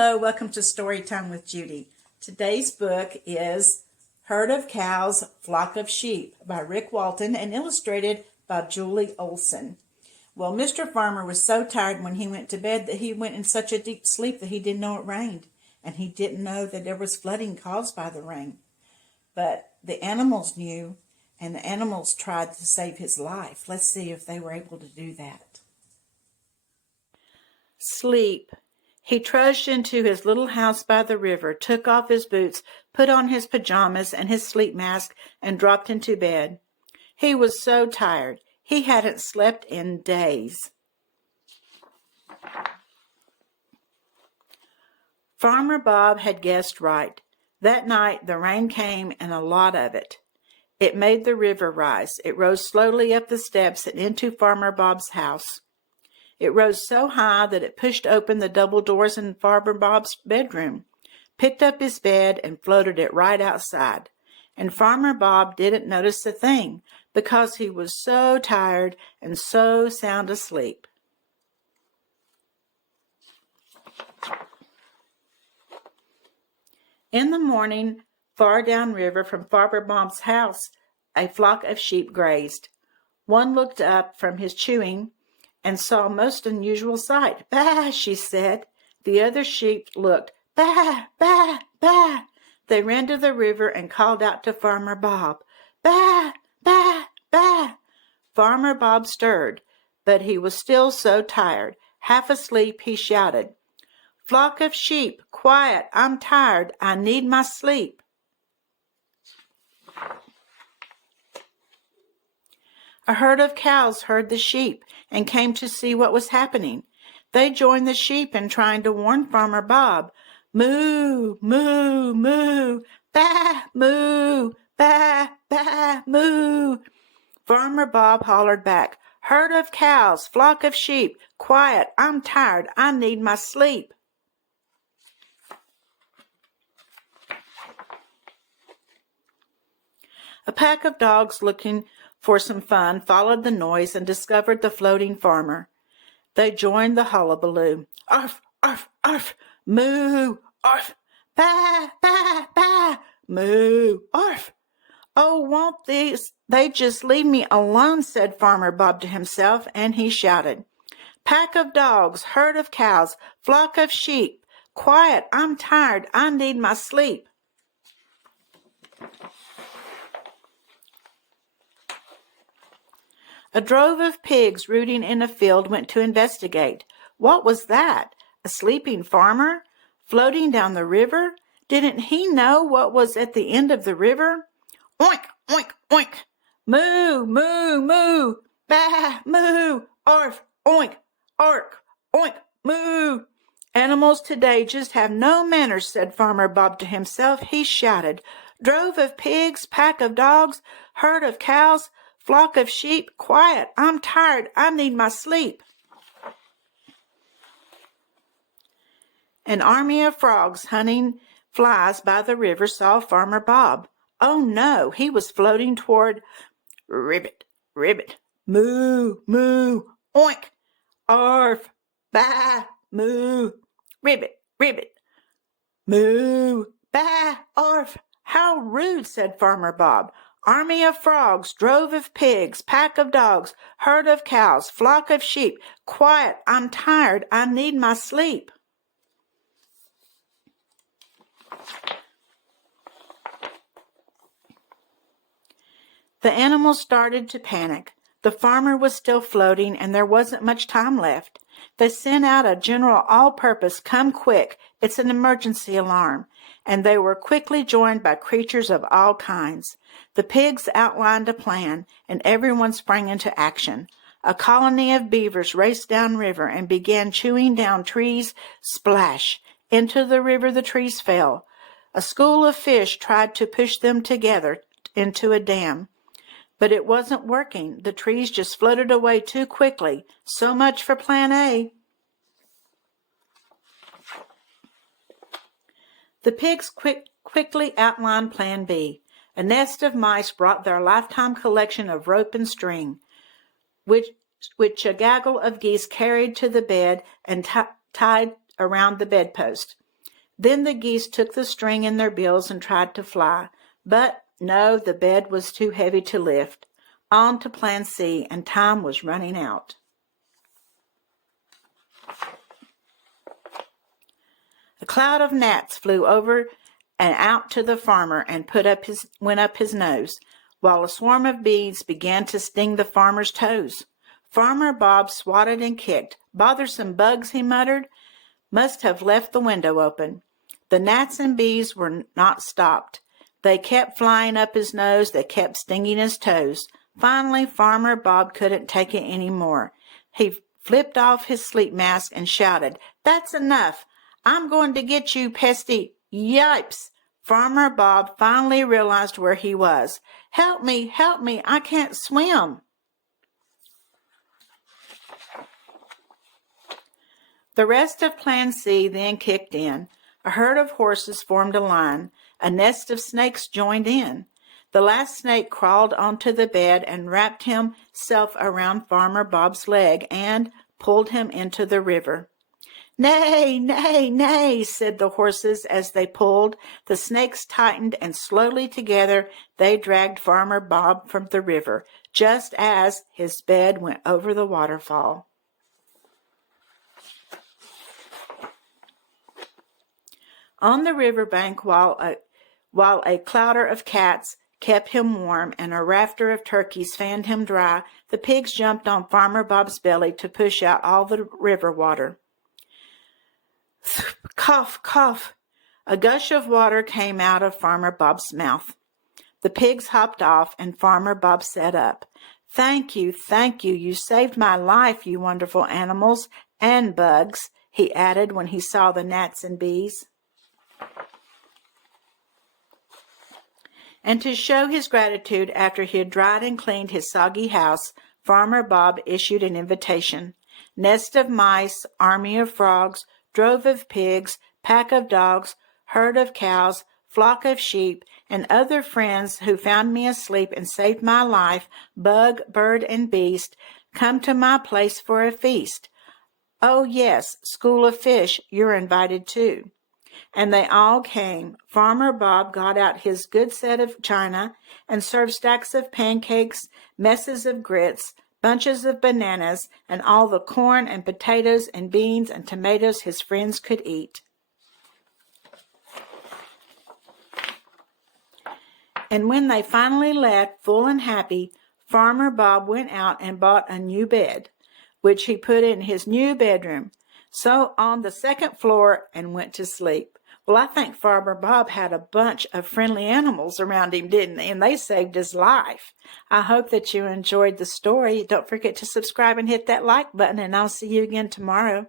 Hello, welcome to Storytime with Judy. Today's book is Herd of Cows, Flock of Sheep by Rick Walton and illustrated by Julie Olson. Well, Mr. Farmer was so tired when he went to bed that he went in such a deep sleep that he didn't know it rained. And he didn't know that there was flooding caused by the rain. But the animals knew, and the animals tried to save his life. Let's see if they were able to do that. Sleep. He trudged into his little house by the river, took off his boots, put on his pajamas and his sleep mask, and dropped into bed. He was so tired. He hadn't slept in days. Farmer Bob had guessed right. That night the rain came, and a lot of it. It made the river rise. It rose slowly up the steps and into Farmer Bob's house. It rose so high that it pushed open the double doors in Farmer Bob's bedroom, picked up his bed, and floated it right outside. And Farmer Bob didn't notice a thing because he was so tired and so sound asleep. In the morning, far downriver from Farmer Bob's house, a flock of sheep grazed. One looked up from his chewing and saw a most unusual sight. "Bah!" she said. The other sheep looked. "Bah! Bah! Bah!" They ran to the river and called out to Farmer Bob. "Bah! Bah! Bah!" Farmer Bob stirred, but he was still so tired. Half asleep, he shouted, "Flock of sheep, quiet! I'm tired. I need my sleep." A herd of cows heard the sheep and came to see what was happening. They joined the sheep in trying to warn Farmer Bob. "Moo, moo, moo, bah, moo, bah, bah, moo." Farmer Bob hollered back, "Herd of cows, flock of sheep, quiet, I'm tired, I need my sleep." A pack of dogs looking for some fun followed the noise and discovered the floating farmer. They joined the hullabaloo. "Arf, arf, arf, moo, arf, bah, bah, bah, moo, arf." "Oh, won't they just leave me alone?" said Farmer Bob to himself, and he shouted, "Pack of dogs, herd of cows, flock of sheep, quiet, I'm tired, I need my sleep." A drove of pigs rooting in a field went to investigate. What was that? A sleeping farmer? Floating down the river? Didn't he know what was at the end of the river? "Oink, oink, oink! Moo, moo, moo! Bah, moo! Arf, oink, ark, oink, moo!" "Animals today just have no manners," said Farmer Bob to himself. He shouted, "Drove of pigs, pack of dogs, herd of cows, flock of sheep, quiet, I'm tired, I need my sleep." An army of frogs hunting flies by the river saw Farmer Bob. Oh no, he was floating toward ribbit, ribbit, moo, moo, oink, arf, bah, moo, ribbit, ribbit, moo, bah, arf. "How rude," said Farmer Bob. "Army of frogs, drove of pigs, pack of dogs, herd of cows, flock of sheep, quiet, I'm tired, I need my sleep." The animals started to panic. The farmer was still floating, and there wasn't much time left. They sent out a general all-purpose "come quick, it's an emergency" alarm, and they were quickly joined by creatures of all kinds. The pigs outlined a plan, and everyone sprang into action. A colony of beavers raced downriver and began chewing down trees. Splash! Into the river the trees fell. A school of fish tried to push them together into a dam. But it wasn't working. The trees just floated away too quickly. So much for Plan A. The pigs quickly outlined Plan B. A nest of mice brought their lifetime collection of rope and string, which a gaggle of geese carried to the bed and tied around the bedpost. Then the geese took the string in their bills and tried to fly. But no, the bed was too heavy to lift. On to Plan C, and time was running out. A cloud of gnats flew over and out to the farmer and went up his nose, while a swarm of bees began to sting the farmer's toes. Farmer Bob swatted and kicked. "Bothersome bugs," he muttered. "Must have left the window open." The gnats and bees were not stopped. They kept flying up his nose. They kept stinging his toes. Finally, Farmer Bob couldn't take it any more. He flipped off his sleep mask and shouted, "That's enough! I'm going to get you, pesty—" Yipes! Farmer Bob finally realized where he was. Help me, I can't swim." The rest of Plan C then kicked in. A herd of horses formed a line. A nest of snakes joined in. The last snake crawled onto the bed and wrapped himself around Farmer Bob's leg and pulled him into the river. "Nay, nay, nay," said the horses as they pulled. The snakes tightened, and slowly together they dragged Farmer Bob from the river, just as his bed went over the waterfall. On the riverbank, while a clatter of cats kept him warm and a rafter of turkeys fanned him dry, the pigs jumped on Farmer Bob's belly to push out all the river water. Cough, cough. A gush of water came out of Farmer Bob's mouth. The pigs hopped off, and Farmer Bob sat up. Thank you. You saved my life, you wonderful animals and bugs," he added when he saw the gnats and bees. And to show his gratitude after he had dried and cleaned his soggy house, Farmer Bob issued an invitation. Nest of mice, army of frogs, drove of pigs, pack of dogs, herd of cows, flock of sheep, and other friends who found me asleep and saved my life, bug, bird, and beast, come to my place for a feast. Oh, yes, school of fish, you're invited too. And they all came. Farmer Bob got out his good set of china and served stacks of pancakes, messes of grits, bunches of bananas, and all the corn and potatoes and beans and tomatoes his friends could eat. And when they finally left, full and happy, Farmer Bob went out and bought a new bed, which he put in his new bedroom, so on the second floor, and went to sleep. Well, I think Farmer Bob had a bunch of friendly animals around him, didn't he? And they saved his life. I hope that you enjoyed the story. Don't forget to subscribe and hit that like button, and I'll see you again tomorrow.